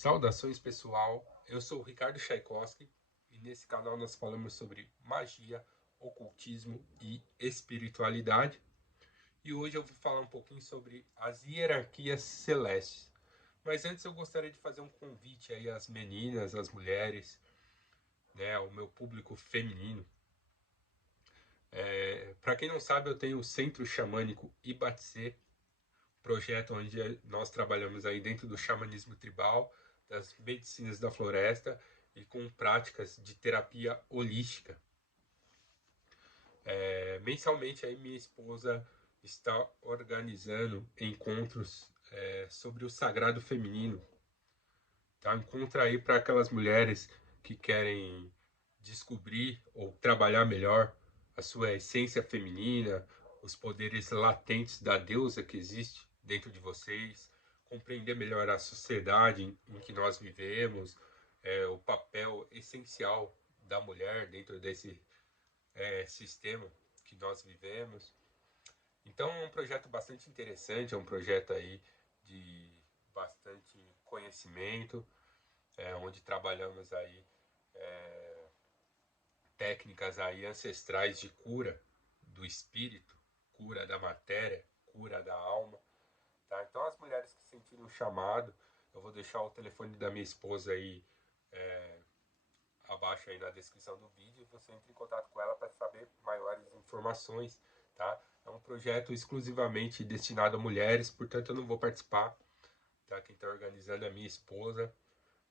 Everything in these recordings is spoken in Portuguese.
Saudações pessoal, eu sou o Ricardo Tchaikovsky e nesse canal nós falamos sobre magia, ocultismo e espiritualidade. E hoje eu vou falar um pouquinho sobre as hierarquias celestes. Mas antes eu gostaria de fazer um convite aí às meninas, às mulheres, né, ao meu público feminino. Para quem não sabe, eu tenho o Centro Xamânico Ibatsé, projeto onde nós trabalhamos aí dentro do xamanismo tribal, das medicinas da floresta e com práticas de terapia holística. Mensalmente aí minha esposa está organizando encontros sobre o sagrado feminino, tá? Encontro aí para aquelas mulheres que querem descobrir ou trabalhar melhor a sua essência feminina, os poderes latentes da deusa que existe dentro de vocês, compreender melhor a sociedade em que nós vivemos, o papel essencial da mulher dentro desse sistema que nós vivemos. Então é um projeto bastante interessante, é um projeto aí de bastante conhecimento, onde trabalhamos aí técnicas aí ancestrais de cura do espírito, cura da matéria, cura da alma, tá? Então as mulheres que sentirem o chamado, eu vou deixar o telefone da minha esposa aí abaixo aí na descrição do vídeo, você entra em contato com ela para saber maiores informações, tá? É um projeto exclusivamente destinado a mulheres, portanto eu não vou participar, tá? Quem está organizando é a minha esposa,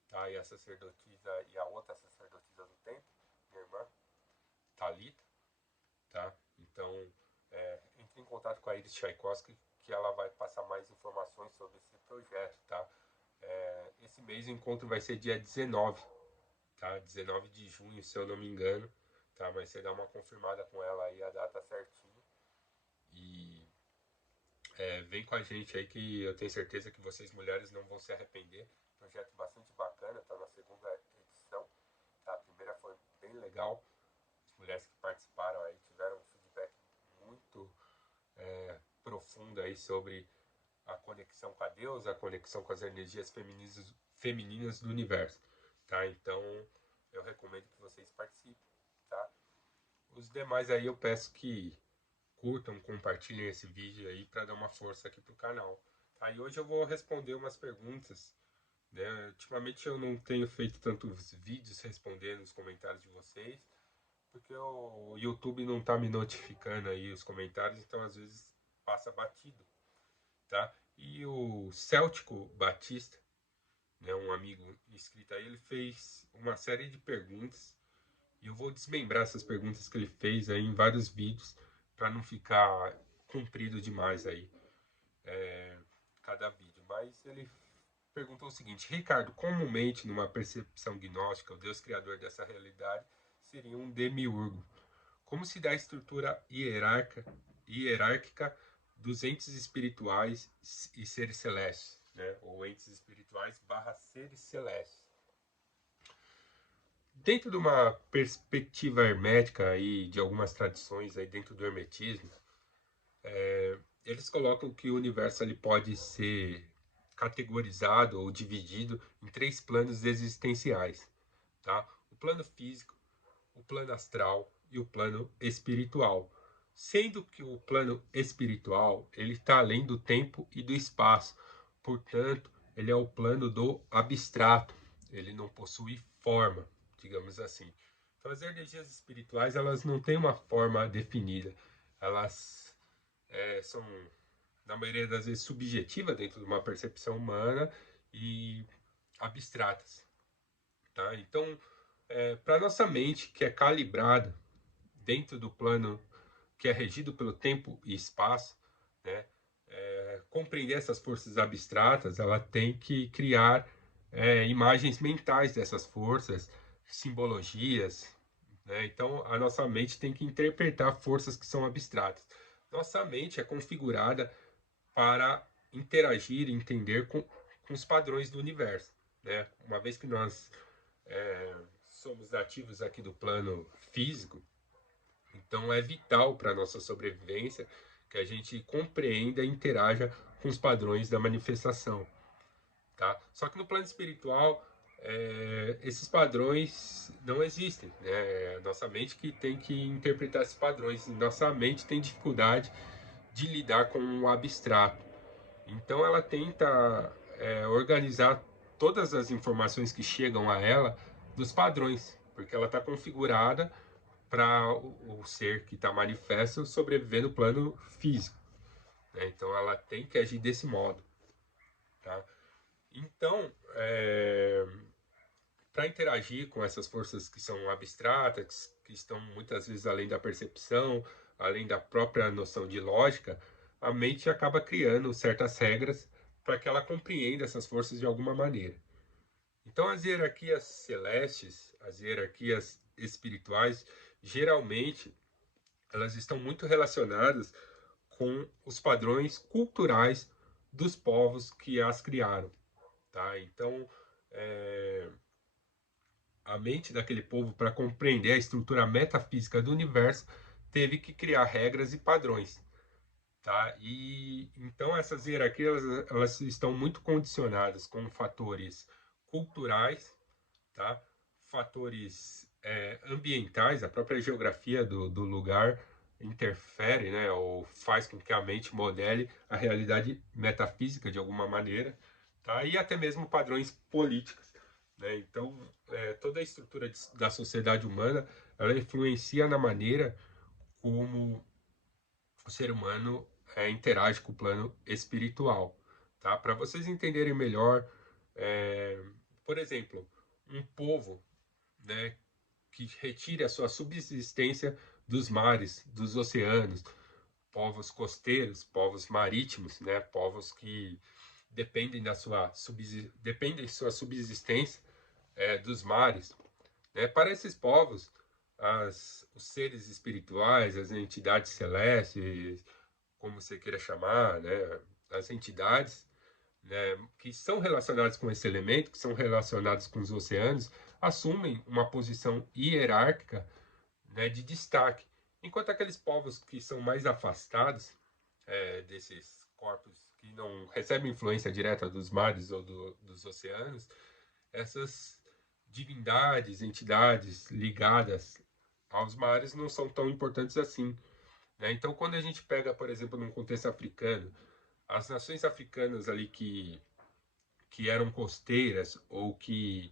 tá? E a sacerdotisa e a outra sacerdotisa do templo, minha irmã, Thalita, tá? Então, entre em contato com a Iris Tchaikovsky, que ela vai passar mais informações sobre esse projeto, tá? Esse mês o encontro vai ser dia 19, tá? 19 de junho, se eu não me engano, tá? Mas você dá uma confirmada com ela aí a data certinho e vem com a gente aí que eu tenho certeza que vocês mulheres não vão se arrepender. Projeto bastante bacana, tá na segunda edição, tá? A primeira foi bem legal, as mulheres que participaram aí tiveram um feedback muito profundo aí sobre a conexão com a deusa, a conexão com as energias femininas do universo, tá? Então eu recomendo que vocês participem, tá? Os demais aí eu peço que curtam, compartilhem esse vídeo aí para dar uma força aqui pro canal, tá? E hoje eu vou responder umas perguntas, né? Ultimamente eu não tenho feito tantos vídeos respondendo os comentários de vocês, porque o YouTube não tá me notificando aí os comentários, então às vezes passa batido, tá? E o Céltico Batista, né, um amigo inscrito aí, ele fez uma série de perguntas e eu vou desmembrar essas perguntas que ele fez aí em vários vídeos para não ficar comprido demais aí cada vídeo. Mas ele perguntou o seguinte: Ricardo, comumente numa percepção gnóstica, o Deus criador dessa realidade seria um demiurgo. Como se dá a estrutura hierárquica dos entes espirituais e seres celestes, né? Ou entes espirituais barra seres celestes. Dentro de uma perspectiva hermética aí, de algumas tradições aí dentro do hermetismo, eles colocam que o universo ele pode ser categorizado ou dividido em três planos existenciais, tá? O plano físico, o plano astral e o plano espiritual. Sendo que o plano espiritual ele está além do tempo e do espaço, portanto, ele é o plano do abstrato, ele não possui forma, digamos assim. Então, as energias espirituais elas não têm uma forma definida, elas são, na maioria das vezes, subjetivas dentro de uma percepção humana e abstratas. Tá? Então, para nossa mente, que é calibrada dentro do plano que é regido pelo tempo e espaço, né, compreender essas forças abstratas, ela tem que criar imagens mentais dessas forças, simbologias, né? Então, a nossa mente tem que interpretar forças que são abstratas. Nossa mente é configurada para interagir e entender com os padrões do universo, né? Uma vez que nós somos nativos aqui do plano físico, então é vital para a nossa sobrevivência que a gente compreenda e interaja com os padrões da manifestação. tá? Só que no plano espiritual, esses padrões não existem, né? Nossa mente que tem que interpretar esses padrões, e nossa mente tem dificuldade de lidar com o abstrato. Então ela tenta organizar todas as informações que chegam a ela dos padrões, porque ela está configurada para o ser que está manifesto sobreviver no plano físico, né? Então ela tem que agir desse modo, tá? Então, para interagir com essas forças que são abstratas, que estão muitas vezes além da percepção, além da própria noção de lógica, a mente acaba criando certas regras para que ela compreenda essas forças de alguma maneira. Então, as hierarquias celestes, as hierarquias espirituais, geralmente elas estão muito relacionadas com os padrões culturais dos povos que as criaram, tá? Então, a mente daquele povo, para compreender a estrutura metafísica do universo, teve que criar regras e padrões, tá? E então essas hierarquias elas estão muito condicionadas com fatores culturais, tá? Fatores ambientais, a própria geografia do lugar interfere, né? Ou faz com que a mente modele a realidade metafísica de alguma maneira, tá? E até mesmo padrões políticos, né? Então, toda a estrutura da sociedade humana ela influencia na maneira como o ser humano interage com o plano espiritual, tá? Para vocês entenderem melhor, por exemplo, um povo, né, que retire a sua subsistência dos mares, dos oceanos, povos costeiros, povos marítimos, né, povos que dependem dependem de sua subsistência dos mares, né? Para esses povos, os seres espirituais, as entidades celestes, como você queira chamar, né, as entidades, né, que são relacionadas com esse elemento, que são relacionadas com os oceanos, assumem uma posição hierárquica, né, de destaque, enquanto aqueles povos que são mais afastados desses corpos que não recebem influência direta dos mares ou dos oceanos, essas divindades, entidades ligadas aos mares não são tão importantes assim, né? Então, quando a gente pega, por exemplo, num contexto africano, as nações africanas ali que eram costeiras ou que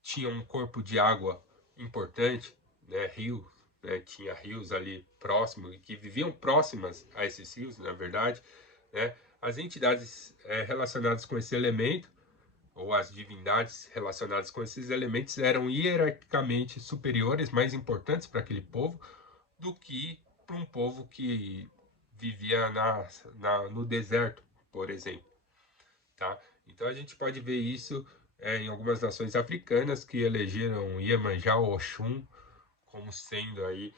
tinham um corpo de água importante, né, rios, né, tinha rios ali próximos e que viviam próximas a esses rios, na verdade, né, as entidades relacionadas com esse elemento ou as divindades relacionadas com esses elementos eram hierarquicamente superiores, mais importantes para aquele povo do que para um povo que vivia no deserto, por exemplo, tá? Então a gente pode ver isso em algumas nações africanas que elegeram Iemanjá ou Oxum como sendo aí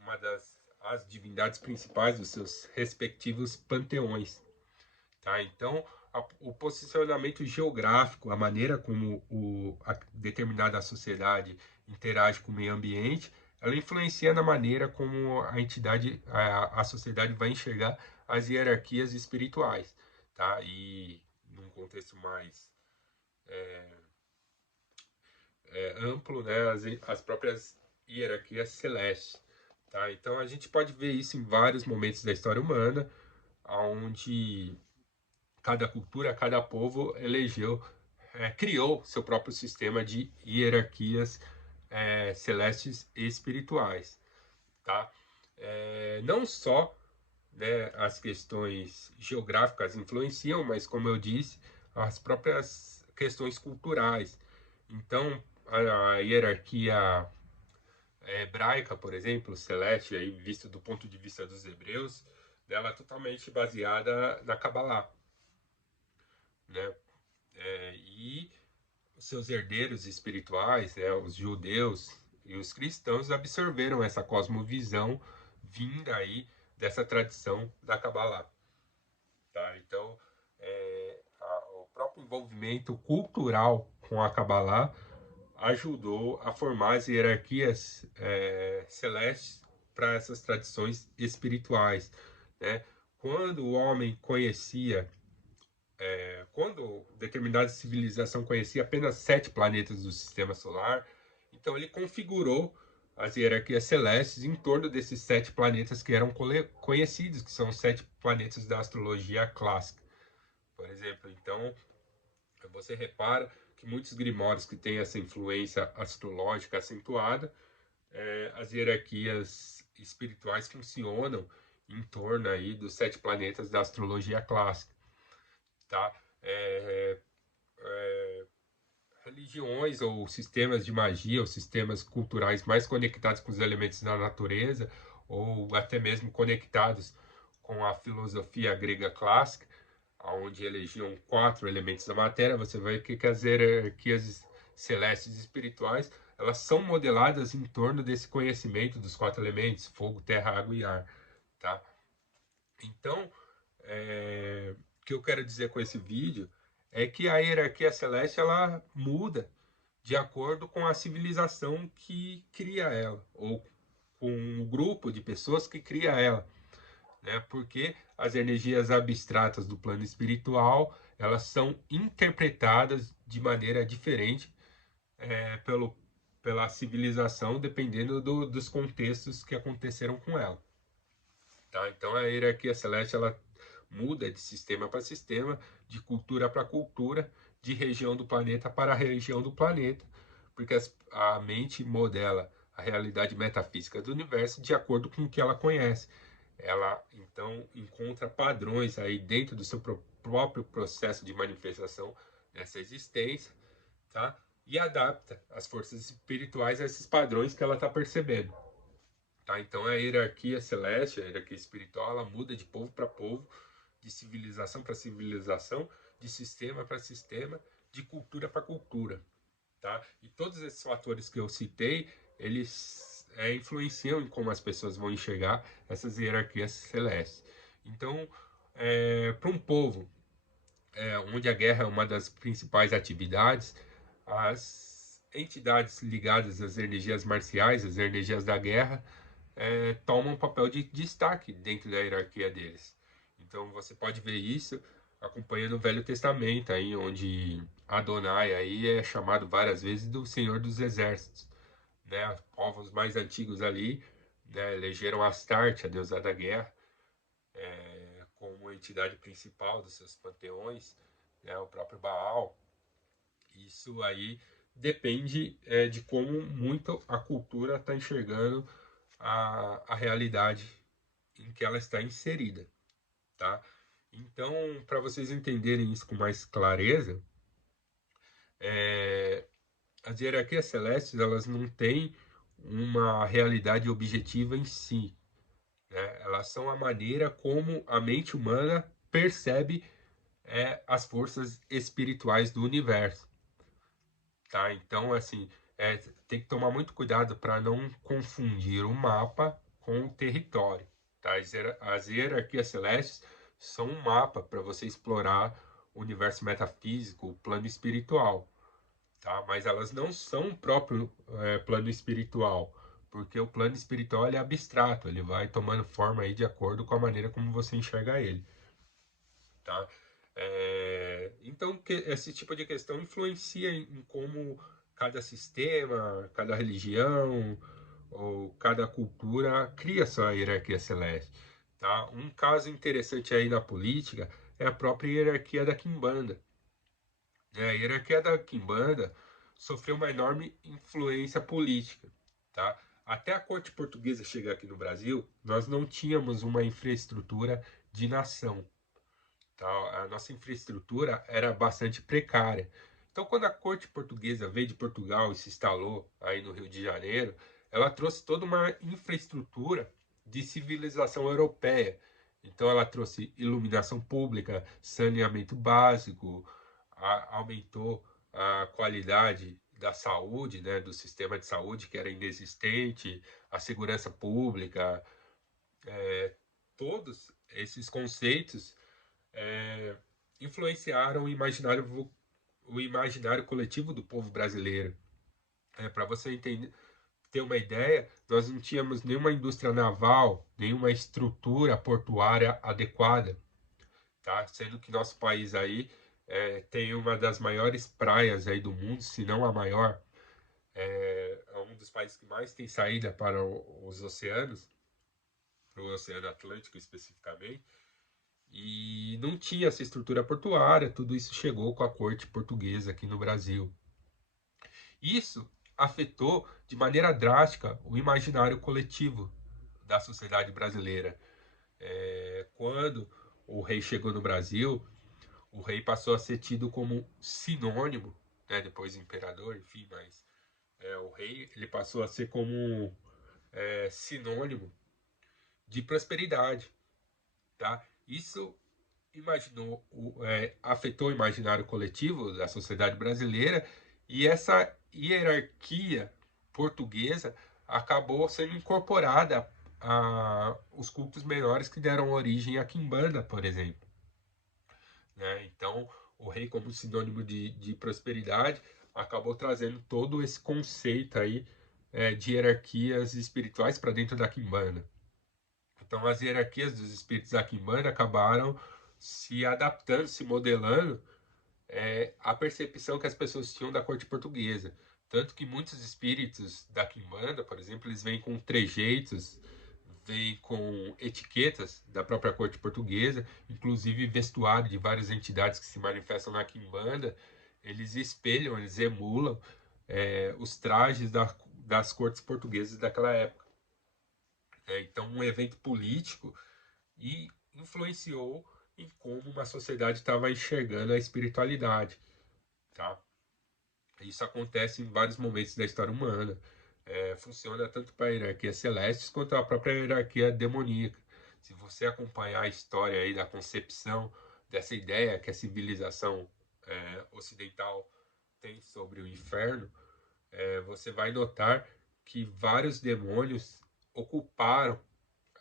uma das as divindades principais dos seus respectivos panteões, tá? Então o posicionamento geográfico, a maneira como a determinada sociedade interage com o meio ambiente, ela influencia na maneira como a entidade, a sociedade vai enxergar as hierarquias espirituais, tá? E num contexto mais amplo, né, as próprias hierarquias celestes, tá? Então a gente pode ver isso em vários momentos da história humana, onde cada cultura, cada povo criou seu próprio sistema de hierarquias celestes e espirituais, tá? Não só, né, as questões geográficas influenciam, mas como eu disse, as próprias questões culturais. Então, a hierarquia hebraica, por exemplo, celeste, aí visto do ponto de vista dos hebreus, ela é totalmente baseada na Kabbalah, né? E os seus herdeiros espirituais, né, os judeus e os cristãos absorveram essa cosmovisão vinda aí dessa tradição da Kabbalah, tá? Então, o próprio envolvimento cultural com a Kabbalah ajudou a formar as hierarquias celestes para essas tradições espirituais, né? Quando o homem conhecia quando determinada civilização conhecia apenas 7 planetas do sistema solar, então ele configurou as hierarquias celestes em torno desses 7 planetas que eram conhecidos, que são os 7 planetas da astrologia clássica, por exemplo. Então, você repara que muitos grimórios que têm essa influência astrológica acentuada, as hierarquias espirituais funcionam em torno aí dos 7 planetas da astrologia clássica, tá? Religiões ou sistemas de magia, ou sistemas culturais mais conectados com os elementos da natureza, ou até mesmo conectados com a filosofia grega clássica, onde elegiam 4 elementos da matéria, você vai ver que as hierarquias celestes e espirituais, elas são modeladas em torno desse conhecimento dos 4 elementos, fogo, terra, água e ar, tá? Então, o que eu quero dizer com esse vídeo é que a hierarquia celeste, ela muda de acordo com a civilização que cria ela, ou com o grupo de pessoas que cria ela, né? Porque as energias abstratas do plano espiritual, elas são interpretadas de maneira diferente pela civilização, dependendo dos contextos que aconteceram com ela. Tá? Então a hierarquia celeste, ela muda de sistema para sistema, de cultura para cultura, de região do planeta para região do planeta, porque a mente modela a realidade metafísica do universo de acordo com o que ela conhece. Ela então encontra padrões aí dentro do seu próprio processo de manifestação nessa existência, tá? E adapta as forças espirituais a esses padrões que ela está percebendo. Tá? Então a hierarquia celeste, a hierarquia espiritual, ela muda de povo para povo, de civilização para civilização, de sistema para sistema, de cultura para cultura. Tá? E todos esses fatores que eu citei, eles influenciam em como as pessoas vão enxergar essas hierarquias celestes. Então, para um povo onde a guerra é uma das principais atividades, as entidades ligadas às energias marciais, às energias da guerra, tomam um papel de destaque dentro da hierarquia deles. Então você pode ver isso acompanhando o Velho Testamento, aí, onde Adonai aí é chamado várias vezes do Senhor dos Exércitos. Né? Os povos mais antigos ali, né, elegeram Astarte, a deusa da guerra, como entidade principal dos seus panteões, né, o próprio Baal. Isso aí depende de como muito a cultura está enxergando a realidade em que ela está inserida, tá? Então, para vocês entenderem isso com mais clareza, as hierarquias celestes, elas não têm uma realidade objetiva em si, né? Elas são a maneira como a mente humana percebe as forças espirituais do universo, tá? Então, assim, tem que tomar muito cuidado para não confundir o mapa com o território, tá? As hierarquias celestes são um mapa para você explorar o universo metafísico, o plano espiritual, tá? Mas elas não são o próprio plano espiritual, porque o plano espiritual ele é abstrato, ele vai tomando forma aí de acordo com a maneira como você enxerga ele, tá? Então, esse tipo de questão influencia em como cada sistema, cada religião ou cada cultura cria sua hierarquia celeste. Tá? Um caso interessante aí na política é a própria hierarquia da Quimbanda. A hierarquia da Quimbanda sofreu uma enorme influência política. Tá? Até a corte portuguesa chegar aqui no Brasil, nós não tínhamos uma infraestrutura de nação. A nossa infraestrutura era bastante precária. Então, quando a corte portuguesa veio de Portugal e se instalou aí no Rio de Janeiro, ela trouxe toda uma infraestrutura de civilização europeia. Então, ela trouxe iluminação pública, saneamento básico, aumentou a qualidade da saúde, né, do sistema de saúde que era inexistente, a segurança pública, todos esses conceitos influenciaram o imaginário coletivo do povo brasileiro. Para você entender, ter uma ideia, nós não tínhamos nenhuma indústria naval, nenhuma estrutura portuária adequada, tá? Sendo que nosso país aí tem uma das maiores praias aí do mundo, se não a maior. É um dos países que mais tem saída para os oceanos, para o Oceano Atlântico especificamente, e não tinha essa estrutura portuária, tudo isso chegou com a corte portuguesa aqui no Brasil. Isso afetou de maneira drástica o imaginário coletivo da sociedade brasileira. Quando o rei chegou no Brasil, o rei passou a ser tido como sinônimo, né, depois do imperador, enfim, mas o rei ele passou a ser como sinônimo de prosperidade, tá? Isso afetou o imaginário coletivo da sociedade brasileira e essa hierarquia portuguesa acabou sendo incorporada a os cultos menores que deram origem à quimbanda, por exemplo, né? Então, o rei, como sinônimo de prosperidade, acabou trazendo todo esse conceito aí de hierarquias espirituais para dentro da quimbanda. Então, as hierarquias dos espíritos da quimbanda acabaram se adaptando, se modelando à percepção que as pessoas tinham da corte portuguesa. Tanto que muitos espíritos da quimbanda, por exemplo, eles vêm com trejeitos, vêm com etiquetas da própria corte portuguesa, inclusive vestuário de várias entidades que se manifestam na quimbanda, eles espelham, eles emulam os trajes das cortes portuguesas daquela época. Então, um evento político e influenciou em como uma sociedade estava enxergando a espiritualidade, tá? Isso acontece em vários momentos da história humana. Funciona tanto para a hierarquia celeste quanto a própria hierarquia demoníaca. Se você acompanhar a história aí da concepção dessa ideia que a civilização ocidental tem sobre o inferno, você vai notar que vários demônios ocuparam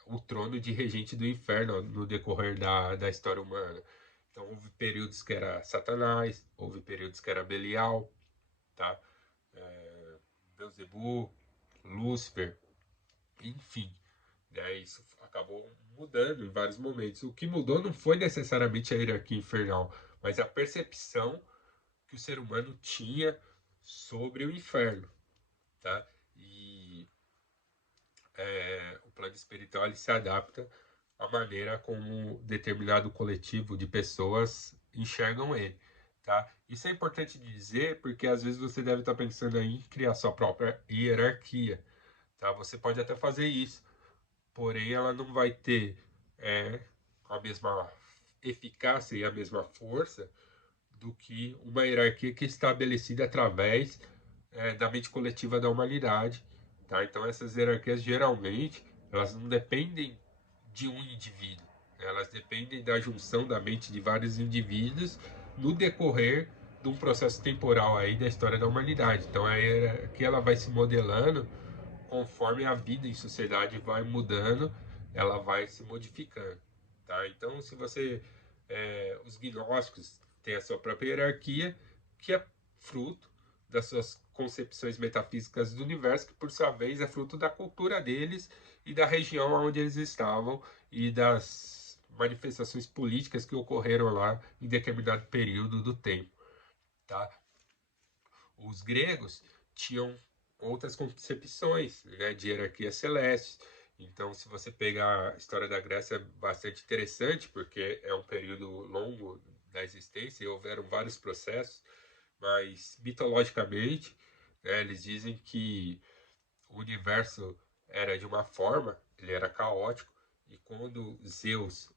o trono de regente do inferno no decorrer da história humana. Então houve períodos que era Satanás, houve períodos que era Belial, tá? Beelzebub, Lúcifer, enfim. Né? Isso acabou mudando em vários momentos. O que mudou não foi necessariamente a hierarquia infernal, mas a percepção que o ser humano tinha sobre o inferno, tá? E o plano espiritual ele se adapta à maneira como determinado coletivo de pessoas enxergam ele, tá? Isso é importante dizer porque às vezes você deve estar pensando em criar sua própria hierarquia, tá? Você pode até fazer isso, porém ela não vai ter a mesma eficácia e a mesma força do que uma hierarquia que é estabelecida através da mente coletiva da humanidade, tá? Então essas hierarquias geralmente elas não dependem de um indivíduo, né? Elas dependem da junção da mente de vários indivíduos no decorrer de um processo temporal aí da história da humanidade. Então a hierarquia ela vai se modelando conforme a vida em sociedade vai mudando, ela vai se modificando, tá? Então se você os gnósticos têm a sua própria hierarquia, que é fruto das suas concepções metafísicas do universo, que por sua vez é fruto da cultura deles e da região onde eles estavam e das manifestações políticas que ocorreram lá em determinado período do tempo, tá? Os gregos tinham outras concepções, né, de hierarquia celeste. Então, se você pegar a história da Grécia, é bastante interessante, porque é um período longo da existência e houveram vários processos, mas mitologicamente, né, eles dizem que o universo era de uma forma, ele era caótico, e quando Zeus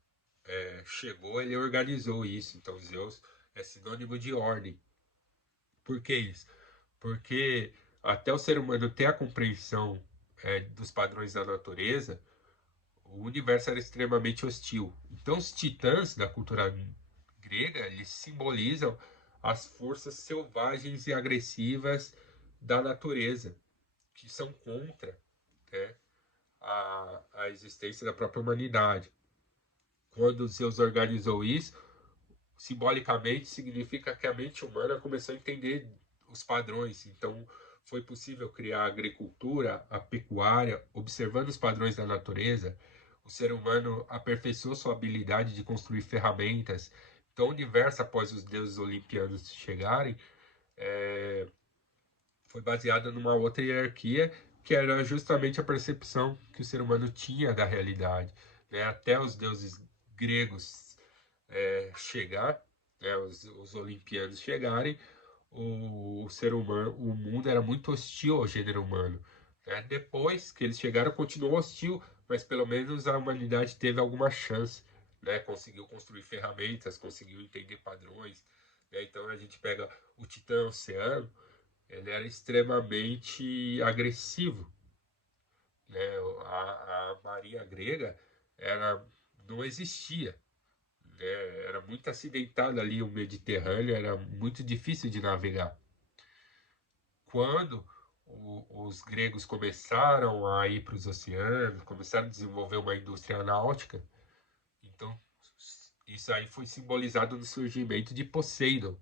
chegou, ele organizou isso. Então, Zeus é sinônimo de ordem. Por que isso? Porque até o ser humano ter a compreensão dos padrões da natureza, o universo era extremamente hostil. Então, os titãs da cultura grega, eles simbolizam as forças selvagens e agressivas da natureza, que são contra, né, a existência da própria humanidade. Quando Zeus organizou isso, simbolicamente significa que a mente humana começou a entender os padrões. Então, foi possível criar a agricultura, a pecuária, observando os padrões da natureza. O ser humano aperfeiçoou sua habilidade de construir ferramentas Então, o universo, após os deuses olimpianos chegarem, foi baseada numa outra hierarquia, que era justamente a percepção que o ser humano tinha da realidade, né? Até os deuses gregos chegar, né? Os olimpianos chegarem, o ser humano, o mundo era muito hostil ao gênero humano, né? Depois que eles chegaram, continuou hostil, mas pelo menos a humanidade teve alguma chance, né? Conseguiu construir ferramentas, conseguiu entender padrões, né? Então a gente pega o Titã Oceano, ele era extremamente agressivo, né? A marinha grega era, não existia, né? Era muito acidentado ali o Mediterrâneo, era muito difícil de navegar. Quando os gregos começaram a ir para os oceanos, começaram a desenvolver uma indústria náutica, então isso aí foi simbolizado no surgimento de Poseidon.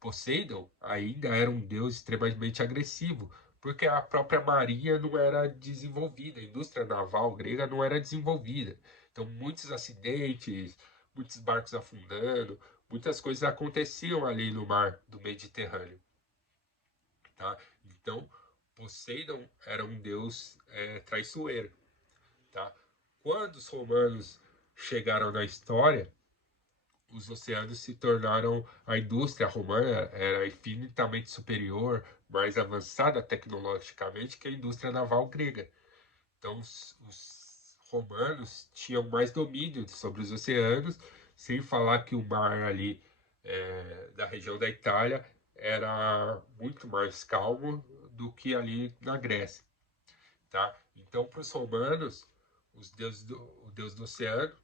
Poseidon ainda era um deus extremamente agressivo, porque a própria marinha não era desenvolvida, a indústria naval grega não era desenvolvida. Então, muitos acidentes, muitos barcos afundando, muitas coisas aconteciam ali no mar do Mediterrâneo. Tá? Então, Poseidon era um deus traiçoeiro. Tá? Quando os romanos chegaram na história, os oceanos se tornaram, a indústria romana era infinitamente superior, mais avançada tecnologicamente que a indústria naval grega. Então, os romanos tinham mais domínio sobre os oceanos, sem falar que o mar ali da região da Itália era muito mais calmo do que ali na Grécia, tá? Então, para os romanos, o deus do oceano,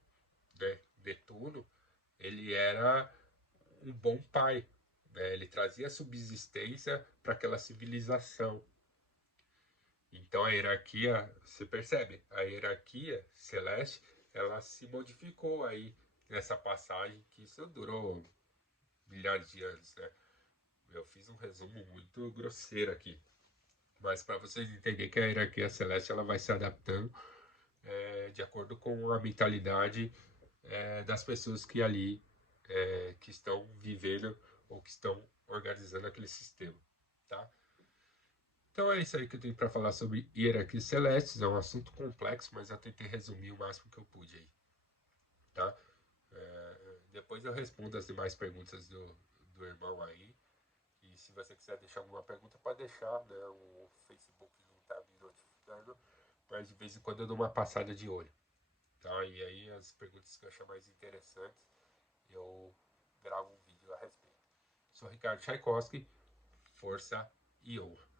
né, Netuno, ele era um bom pai, né? Ele trazia subsistência para aquela civilização. Então a hierarquia, você percebe, a hierarquia celeste, ela se modificou aí nessa passagem, que isso durou milhares de anos, né? Eu fiz um resumo muito grosseiro aqui, mas para vocês entenderem que a hierarquia celeste ela vai se adaptando de acordo com a mentalidade das pessoas que ali que estão vivendo ou que estão organizando aquele sistema, tá? Então é isso aí que eu tenho para falar sobre hierarquias celestes. É um assunto complexo, mas eu tentei resumir o máximo que eu pude aí, tá? Depois eu respondo as demais perguntas do irmão aí. E se você quiser deixar alguma pergunta, pode deixar, né? O Facebook não está me notificando, mas de vez em quando eu dou uma passada de olho, tá? E aí as perguntas que eu achar mais interessantes, eu gravo um vídeo a respeito. Sou Ricardo Tchaikovsky, força e honra.